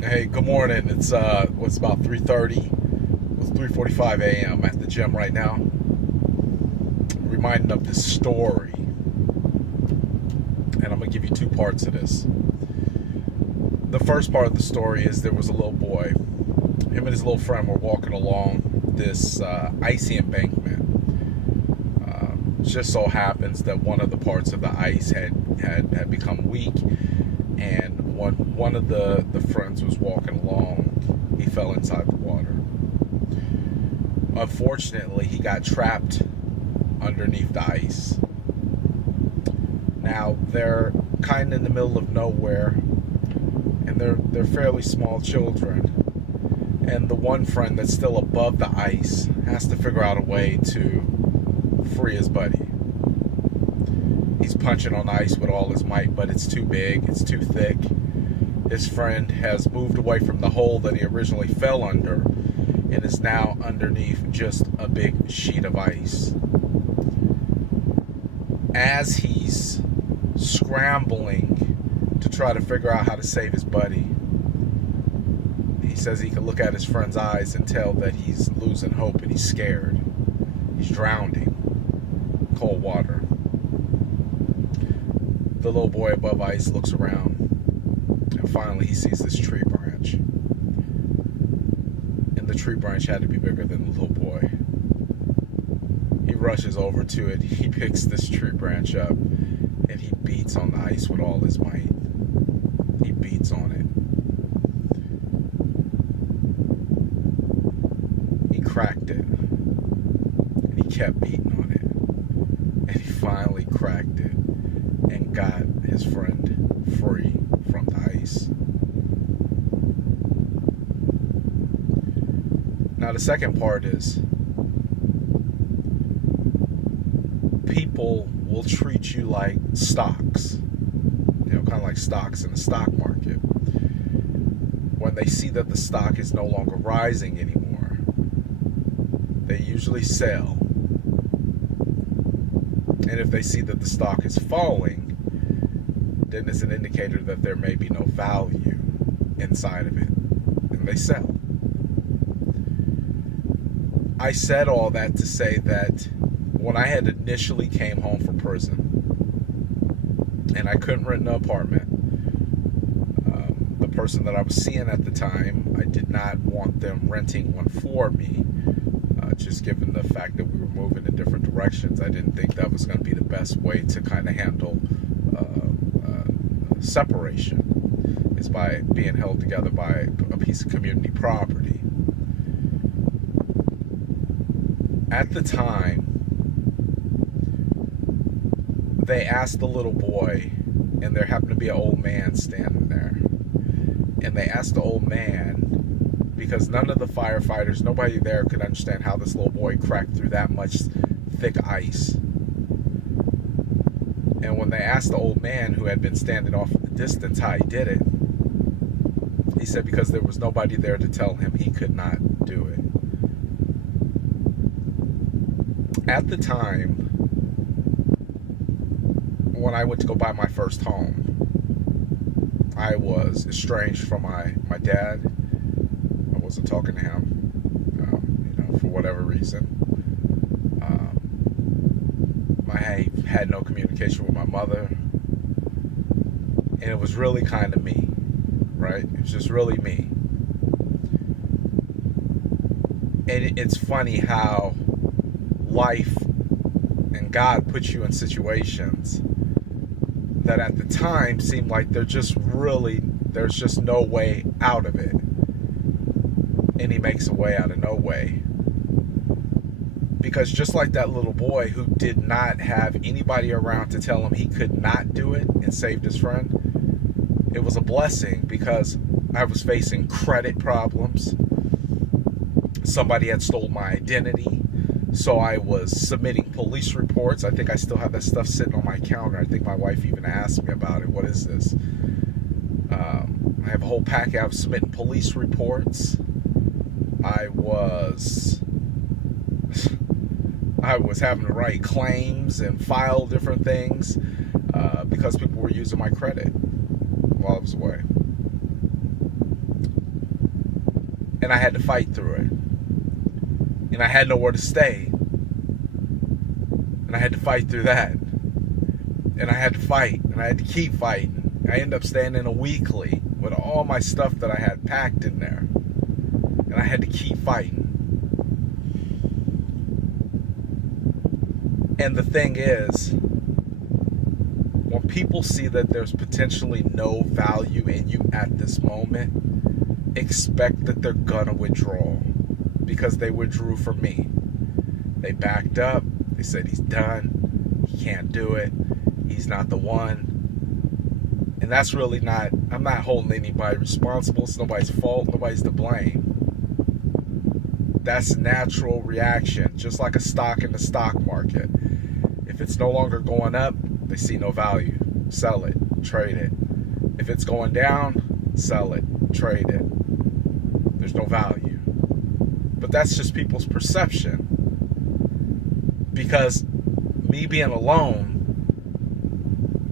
Hey, good morning. It's what's about 3:30. It's 3:45 a.m. at the gym right now. Reminding of this story, and I'm gonna give you two parts of this. The first part of the story is there was a little boy. Him and his little friend were walking along this icy embankment. Just so happens that one of the parts of the ice had become weak, and one of the friends was walking along. He fell inside the water. Unfortunately, he got trapped underneath the ice. Now they're kind of in the middle of nowhere, and they're fairly small children. And the one friend that's still above the ice has to figure out a way to free his buddy. He's punching on the ice with all his might, but it's too big, it's too thick. His friend has moved away from the hole that he originally fell under and is now underneath just a big sheet of ice. As he's scrambling to try to figure out how to save his buddy, he says he can look at his friend's eyes and tell that he's losing hope and he's scared. He's drowning in cold water. The little boy above ice looks around, and finally he sees this tree branch. And the tree branch had to be bigger than the little boy. He rushes over to it, he picks this tree branch up, and he beats on the ice with all his might. He beats on it. He cracked it, and he kept beating on it. And he finally cracked it and got his friend free from the ice. Now the second part is people will treat you like stocks, kind of like stocks in the stock market. When they see that the stock is no longer rising anymore, they usually sell. And if they see that the stock is falling, then it's an indicator that there may be no value inside of it, and they sell. I said all that to say that when I had initially came home from prison and I couldn't rent an apartment, the person that I was seeing at the time, I did not want them renting one for me. Just given the fact that we were moving in different directions, I didn't think that was going to be the best way to kind of handle separation, is by being held together by a piece of community property. At the time, they asked the little boy, and there happened to be an old man standing there, and they asked the old man, because none of the firefighters, nobody there could understand how this little boy cracked through that much thick ice. And when they asked the old man, who had been standing off in the distance, how he did it, he said because there was nobody there to tell him he could not do it. At the time, when I went to go buy my first home, I was estranged from my dad. I wasn't talking to him, for whatever reason. I had no communication with my mother, and it was really kind of me, right? It was just really me. And it's funny how life and God put you in situations that at the time seemed like there's just no way out of it. And he makes a way out of no way. Because just like that little boy who did not have anybody around to tell him he could not do it and saved his friend, it was a blessing because I was facing credit problems. Somebody had stole my identity. So I was submitting police reports. I think I still have that stuff sitting on my counter. I think my wife even asked me about it. What is this? I have a whole packet. I was submitting police reports. I was having to write claims and file different things because people were using my credit while I was away. And I had to fight through it. And I had nowhere to stay. And I had to fight through that. And I had to fight. And I had to keep fighting. I ended up staying in a weekly with all my stuff that I had packed in there. And I had to keep fighting. And the thing is, when people see that there's potentially no value in you at this moment, expect that they're gonna withdraw. Because they withdrew from me. They backed up. They said he's done. He can't do it. He's not the one. And that's really not, I'm not holding anybody responsible. It's nobody's fault. Nobody's to blame. That's a natural reaction. Just like a stock in the stock market. If it's no longer going up, they see no value. Sell it. Trade it. If it's going down, sell it. Trade it. There's no value. But that's just people's perception. Because me being alone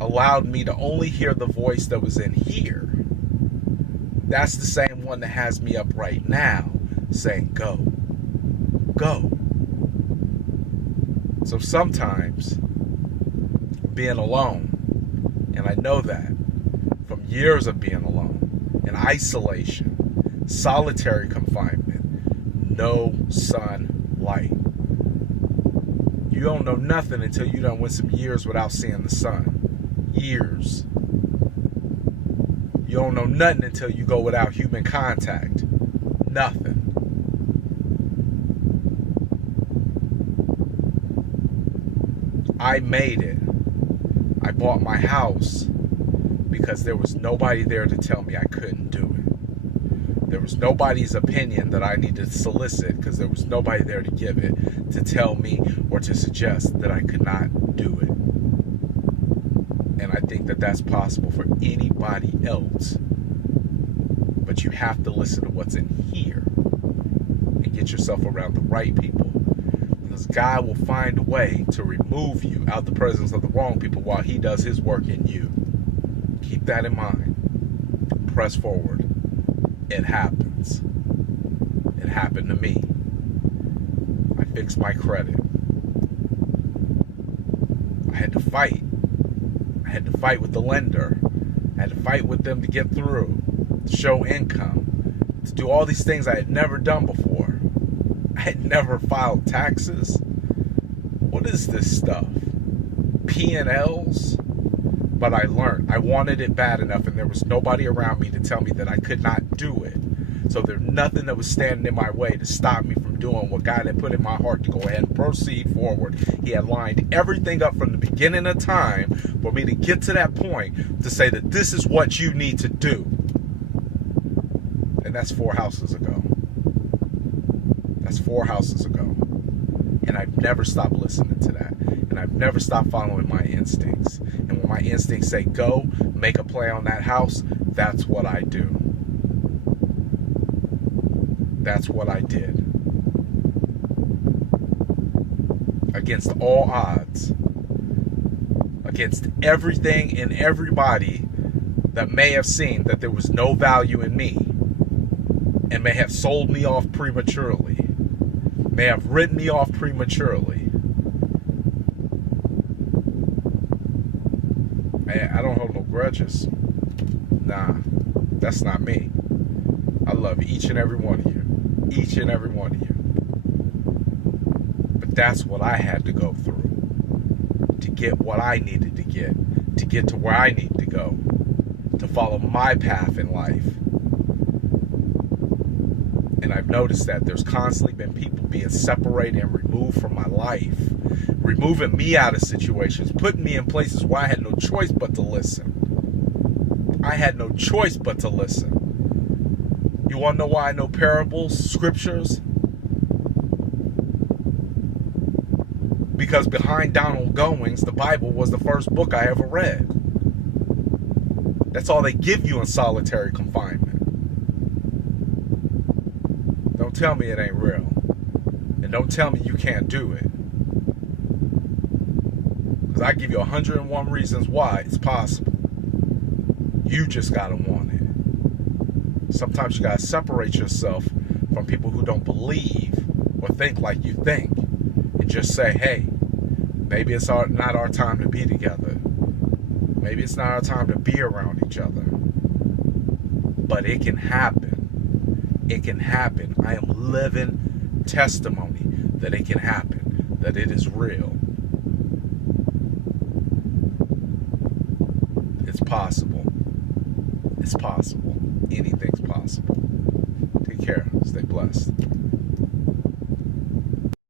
allowed me to only hear the voice that was in here. That's the same one that has me up right now saying, go. Go. So sometimes being alone, and I know that from years of being alone, in isolation, solitary confinement, no sunlight. You don't know nothing until you done went some years without seeing the sun. Years. You don't know nothing until you go without human contact. Nothing. I made it. I bought my house because there was nobody there to tell me I couldn't do it. There was nobody's opinion that I needed to solicit because there was nobody there to give it, to tell me or to suggest that I could not do it. And I think that that's possible for anybody else. But you have to listen to what's in here and get yourself around the right people. Because God will find a way to remove you out the presence of the wrong people while he does his work in you. Keep that in mind. Press forward. It happens. It happened to me. I fixed my credit. I had to fight. I had to fight with the lender. I had to fight with them to get through, to show income, to do all these things I had never done before. I had never filed taxes. What is this stuff? P&Ls? But I learned. I wanted it bad enough, and there was nobody around me to tell me that I could not do it. So there's nothing that was standing in my way to stop me from doing what God had put in my heart to go ahead and proceed forward. He had lined everything up from the beginning of time for me to get to that point to say that this is what you need to do. And that's 4 houses ago. That's 4 houses ago. And I've never stopped listening to that. And I've never stopped following my instincts. And when my instincts say go, make a play on that house, that's what I do. That's what I did. Against all odds. Against everything and everybody that may have seen that there was no value in me and may have sold me off prematurely, may have written me off prematurely. I don't hold no grudges. Nah, that's not me. I love each and every one of you. Each and every one of you. But that's what I had to go through to get what I needed to get to where I need to go, to follow my path in life. And I've noticed that there's constantly been people being separated and removed from my life, removing me out of situations, putting me in places where I had no choice but to listen. I had no choice but to listen. You want to know why I know parables, scriptures? Because behind Donald Goings, the Bible was the first book I ever read. That's all they give you in solitary confinement. Don't tell me it ain't real. And don't tell me you can't do it. Because I give you 101 reasons why it's possible. You just gotta want it. Sometimes you gotta separate yourself from people who don't believe or think like you think, and just say, hey, maybe it's not our time to be together. Maybe it's not our time to be around each other. But it can happen. It can happen. I am living testimony that it can happen, that it is real. It's possible. It's possible. Anything's possible. Take care. Stay blessed.